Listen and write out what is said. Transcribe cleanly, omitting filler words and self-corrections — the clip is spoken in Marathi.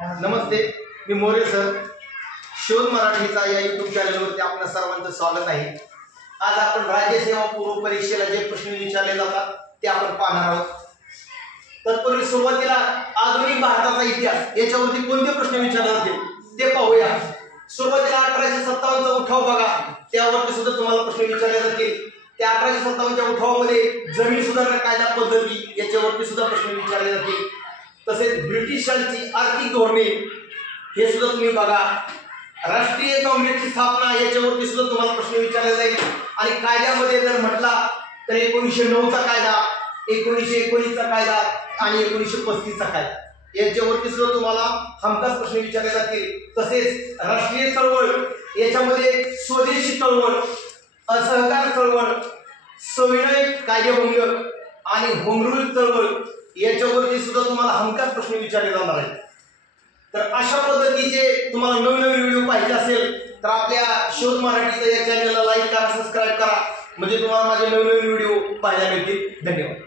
नमस्ते, मी मोरे सर. शोध मराठीचा या यूट्यूब चॅनलवरती आपल्या सर्वांचं स्वागत आहे. आज आपण राज्य सेवा पूर्व परीक्षेला जे प्रश्न विचारले जातात ते आपण पाहणार आहोत. तत्पूर्वी सुरुवातीला आधुनिक भारताचा इतिहास याच्यावरती कोणते प्रश्न विचारले जातील ते पाहूया. सुरुवातीला 1857चा उठाव बघा, त्यावरती सुद्धा तुम्हाला प्रश्न विचारले जातील. त्या 1857च्या उठावामध्ये जमीन सुधारणा कायदा पद्धती याच्यावरती सुद्धा प्रश्न विचारले जातील. तसेच ब्रिटिशांची आर्थिक धोरणे हे सुद्धा तुम्ही बघा. राष्ट्रीय काँग्रेसची स्थापना याच्यावरती सुद्धा तुम्हाला प्रश्न विचारले जाईल. आणि कायद्यामध्ये जर म्हटला तर 1909चा कायदा, 1919चा कायदा आणि 1935चा कायदा याच्यावरती सुद्धा तुम्हाला हमखास प्रश्न विचारले जातील. तसेच राष्ट्रीय चळवळ याच्यामध्ये स्वदेशी चळवळ, असहकार चळवळ, सविनय कायदेभंग आणि होम रूल चळवळ याच्यावरती सुद्धा तुम्हाला हमखास प्रश्न विचारले जाणार आहेत. तर अशा पद्धतीचे तुम्हाला नवीन व्हिडिओ पाहिजे असेल तर आपल्या शोध मराठीच्या या चॅनलला लाईक करा, सबस्क्राईब करा, म्हणजे तुम्हाला माझे नवीन व्हिडिओ पाहायला मिळतील. धन्यवाद.